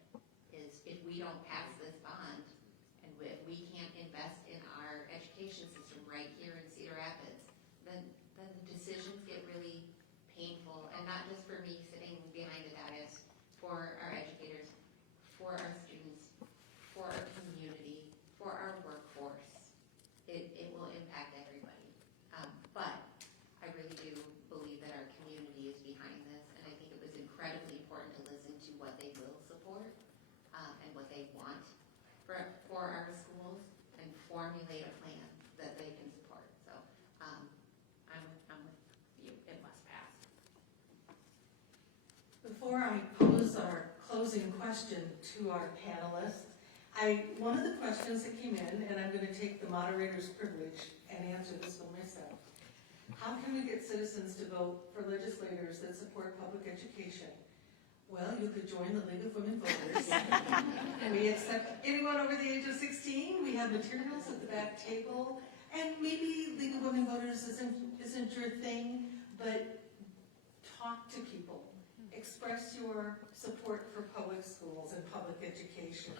is if we don't pass this bond, and if we can't invest in our education system right here in Cedar Rapids, then the decisions get really painful, and not just for me sitting behind a dais, for our educators, for our students, for our community, for our workforce. It will impact everybody. But I really do believe that our community is behind this, and I think it was incredibly important to listen to what they will support and what they want for our schools, and formulate a plan that they can support. So I'm with you. It must pass. Before I pose our closing question to our panelists, one of the questions that came in, and I'm going to take the moderator's privilege and answer this one myself. How can we get citizens to vote for legislators that support public education? Well, you could join the League of Women Voters. We accept anyone over the age of 16. We have materials at the back table. And maybe League of Women Voters isn't your thing, but talk to people. Express your support for public schools and public education.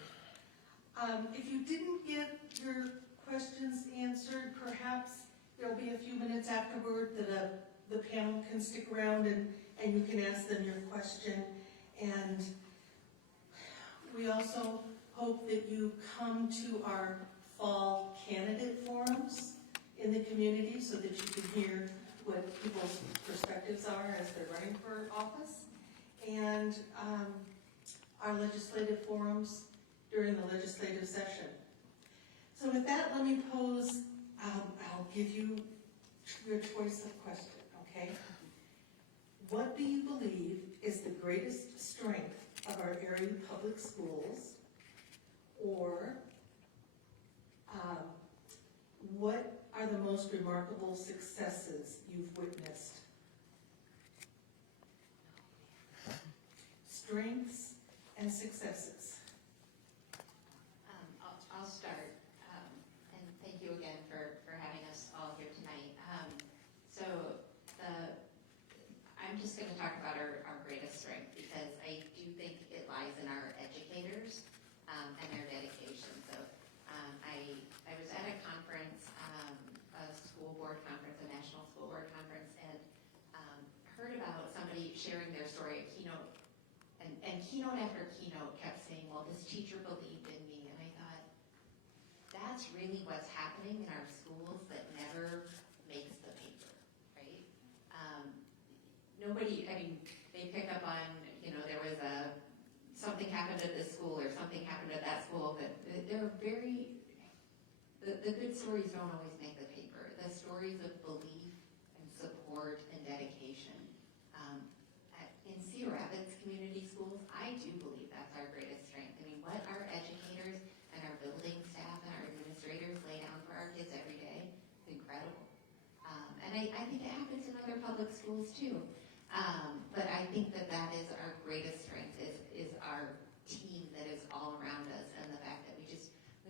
If you didn't get your questions answered, perhaps there'll be a few minutes afterward that the panel can stick around and you can ask them your question. And we also hope that you come to our fall candidate forums in the community so that you can hear what people's perspectives are as they're running for office, and our legislative forums during the legislative session. So with that, let me pose, I'll give you your choice of question, okay? What do you believe is the greatest strength of our area public schools? Or what are the most remarkable successes you've witnessed? Strengths and successes. I'll start, and thank you again for having us all here tonight. I'm just going to talk about our greatest strength, because I do think it lies in our educators and their dedication. So I was at a conference, a school board conference, a national school board conference, and heard about somebody sharing their story at keynote. And keynote after keynote kept saying, well, this teacher believed in me. And I thought, that's really what's happening in our schools that never makes the paper, right? Nobody, they pick up on, there was something happened at this school or something happened at that school, but they're very, the good stories don't always make the paper. The stories of belief and support and dedication. In Cedar Rapids Community Schools, I do believe that's our greatest strength. What our educators and our building staff and our administrators lay down for our kids every day is incredible. And I think it happens in other public schools too. But I think that is our greatest strength, is our team that is all around us, and the fact that we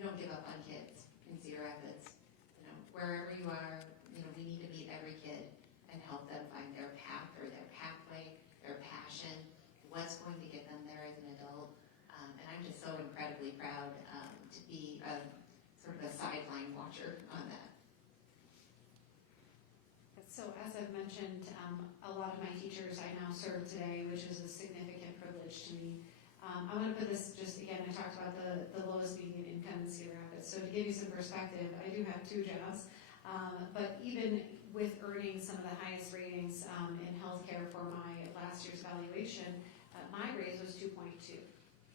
don't give up on kids in Cedar Rapids. Wherever you are, we need to meet every kid and help them find their path or their pathway, their passion, what's going to get them there as an adult. And I'm just so incredibly proud to be sort of a sideline watcher on that. So as I've mentioned, a lot of my teachers I now serve today, which is a significant privilege to me. I'm going to put this, just again, I talked about the lowest median income in Cedar Rapids. So to give you some perspective, I do have two jobs. But even with earning some of the highest ratings in healthcare for my last year's evaluation, my grade was 2.2.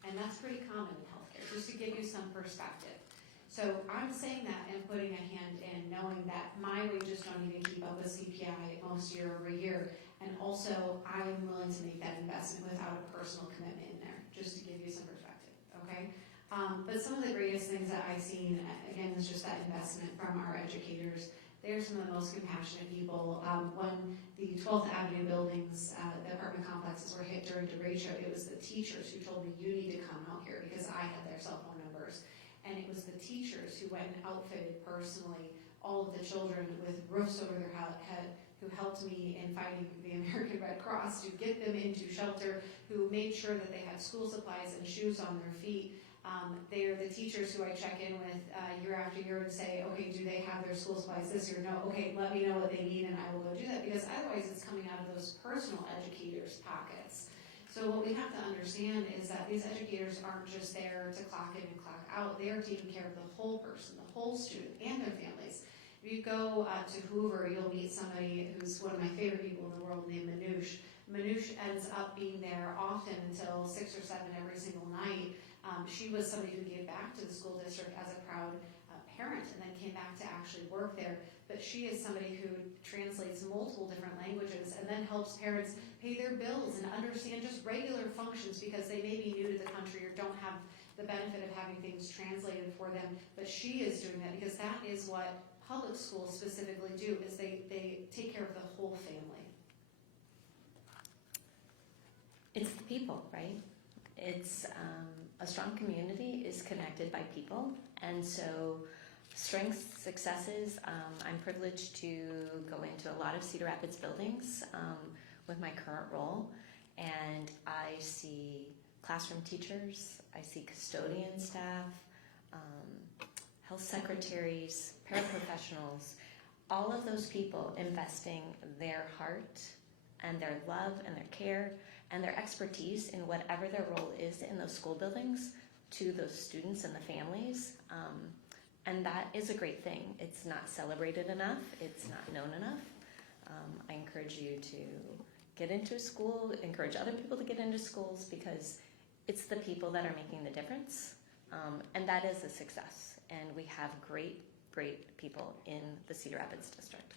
And that's pretty common in healthcare, just to give you some perspective. So I'm saying that and putting a hand in, knowing that my wages don't even keep up with CPI most year over year. And also, I am willing to make that investment without a personal commitment in there, just to give you some perspective, okay? But some of the greatest things that I've seen, again, is just that investment from our educators. They're some of the most compassionate people. When the 12th Avenue buildings, the apartment complexes were hit during derecho, it was the teachers who told me, you need to come out here, because I had their cell phone numbers. And it was the teachers who went and outfitted personally all of the children with roofs over their head, who helped me in finding the American Red Cross to get them into shelter, who made sure that they had school supplies and shoes on their feet. They are the teachers who I check in with year after year and say, okay, do they have their school supplies this year? No, okay, let me know what they need and I will go do that, because otherwise it's coming out of those personal educators' pockets. So what we have to understand is that these educators aren't just there to clock in and clock out. They are taking care of the whole person, the whole student, and their families. If you go to Hoover, you'll meet somebody who's one of my favorite people in the world named Manoush. Manoush ends up being there often until 6 or 7 every single night. She was somebody who gave back to the school district as a proud parent and then came back to actually work there. But she is somebody who translates multiple different languages and then helps parents pay their bills and understand just regular functions, because they may be new to the country or don't have the benefit of having things translated for them. But she is doing that because that is what public schools specifically do, is they take care of the whole family. It's the people, right? It's a strong community is connected by people, and so strengths, successes. I'm privileged to go into a lot of Cedar Rapids buildings with my current role, and I see classroom teachers, I see custodian staff, health secretaries, paraprofessionals, all of those people investing their heart and their love and their care and their expertise in whatever their role is in those school buildings to those students and the families. And that is a great thing. It's not celebrated enough. It's not known enough. I encourage you to get into a school, encourage other people to get into schools, because it's the people that are making the difference. And that is a success. And we have great, great people in the Cedar Rapids district.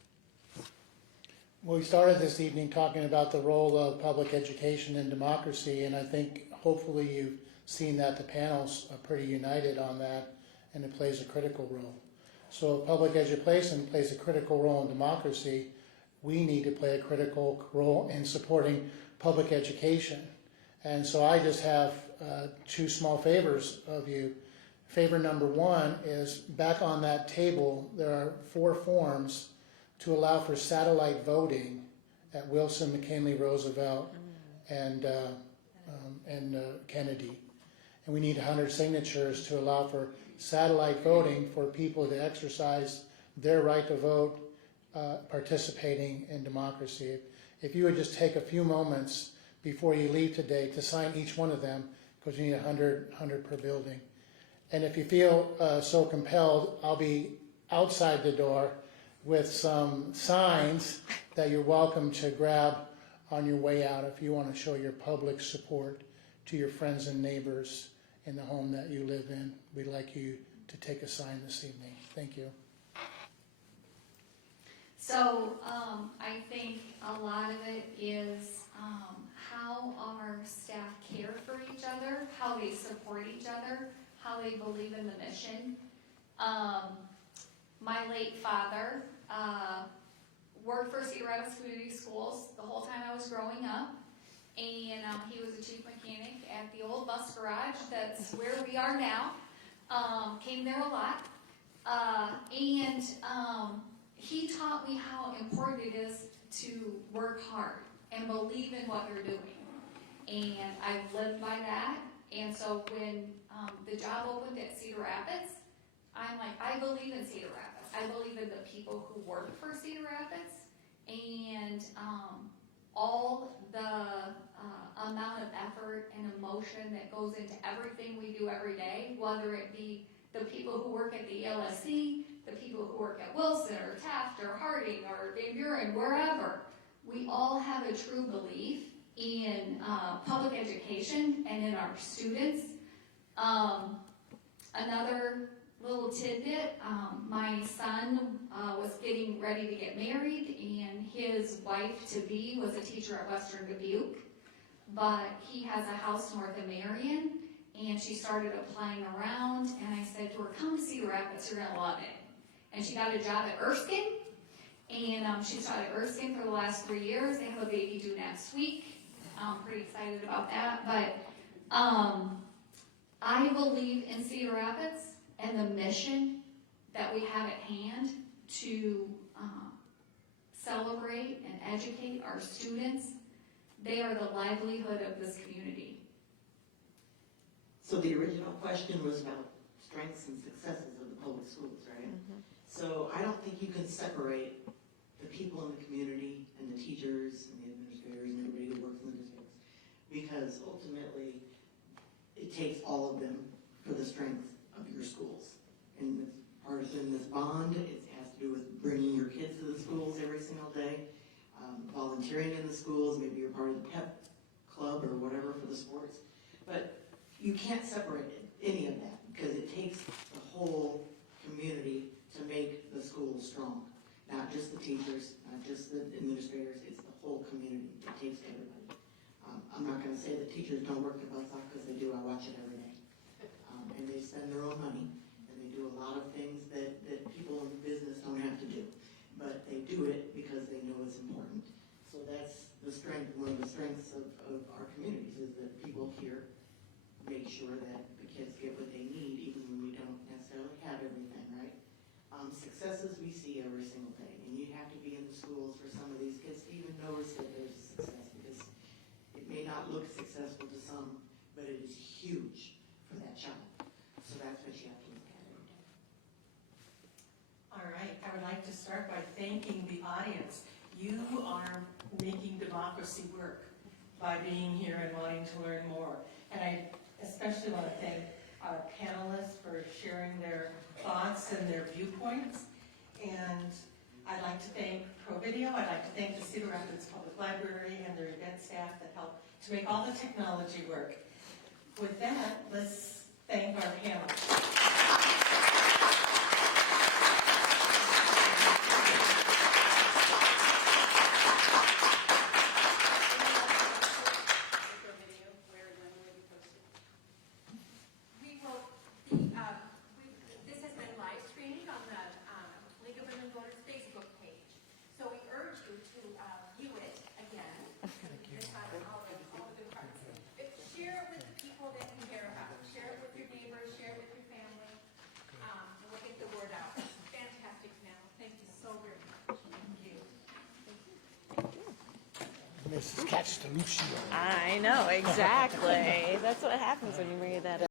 Well, we started this evening talking about the role of public education in democracy, and I think hopefully you've seen that the panel's are pretty united on that, and it plays a critical role. So if public education plays a critical role in democracy, we need to play a critical role in supporting public education. And so I just have 2 small favors of you. Favor number 1 is, back on that table, there are 4 forms to allow for satellite voting at Wilson, McKinley, Roosevelt, and Kennedy. And we need 100 signatures to allow for satellite voting for people to exercise their right to vote, participating in democracy. If you would just take a few moments before you leave today to sign each one of them, because you need 100 per building. And if you feel so compelled, I'll be outside the door with some signs that you're welcome to grab on your way out if you want to show your public support to your friends and neighbors in the home that you live in. We'd like you to take a sign this evening. Thank you. So I think a lot of it is how our staff care for each other, how they support each other, how they believe in the mission. My late father worked for Cedar Rapids Community Schools the whole time I was growing up, and he was a chief mechanic at the old bus garage. That's where we are now. Came there a lot, and he taught me how important it is to work hard and believe in what you're doing. And I've lived by that. And so when the job opened at Cedar Rapids, I'm like, I believe in Cedar Rapids. I believe in the people who work for Cedar Rapids, and all the amount of effort and emotion that goes into everything we do every day, whether it be the people who work at the LSC, the people who work at Wilson or Taft or Harding or Van Buren, wherever. We all have a true belief in public education and in our students. Another little tidbit, my son was getting ready to get married, and his wife-to-be was a teacher at Western Dubuque, but he has a house north of Marion, and she started applying around, and I said to her, come to Cedar Rapids, you're gonna love it. And she got a job at Erskine, and she's taught at Erskine for the last 3 years. They have a baby due next week. I'm pretty excited about that, but I believe in Cedar Rapids and the mission that we have at hand to celebrate and educate our students. They are the livelihood of this community. So the original question was about strengths and successes of the public schools, right? So I don't think you can separate the people in the community and the teachers and the administrators and everybody who works in the districts, because ultimately it takes all of them for the strength of your schools. And it's part of in this bond, it has to do with bringing your kids to the schools every single day, volunteering in the schools, maybe you're part of the pep club or whatever for the sports. But you can't separate any of that, because it takes the whole community to make the schools strong. Not just the teachers, not just the administrators, it's the whole community. It takes everybody. I'm not going to say that teachers don't work their butts off, because they do. I watch it every day. And they spend their own money, and they do a lot of things that people in business don't have to do. But they do it because they know it's important. So that's the strength, one of the strengths of our communities, is that people here make sure that the kids get what they need, even when we don't necessarily have everything, right? Successes we see every single day, and you have to be in the schools for some of these kids to even notice that there's a success, because it may not look successful to some, but it is huge for that child. So that's what you have to look at every day. All right, I would like to start by thanking the audience. You are making democracy work by being here and wanting to learn more. And I especially want to thank our panelists for sharing their thoughts and their viewpoints. And I'd like to thank ProVideo. I'd like to thank the Cedar Rapids Public Library and their event staff that helped to make all the technology work. With that, let's thank our panelists. This has been live streamed on the League of Women Voters Facebook page. So we urge you to view it again. This has all the good parts. Share it with the people that you care about. Share it with your neighbors. Share it with your family. And we'll get the word out. Fantastic panel. Thank you so very much. Thank you. Mrs. Castelluccio. I know, exactly. That's what happens when you marry that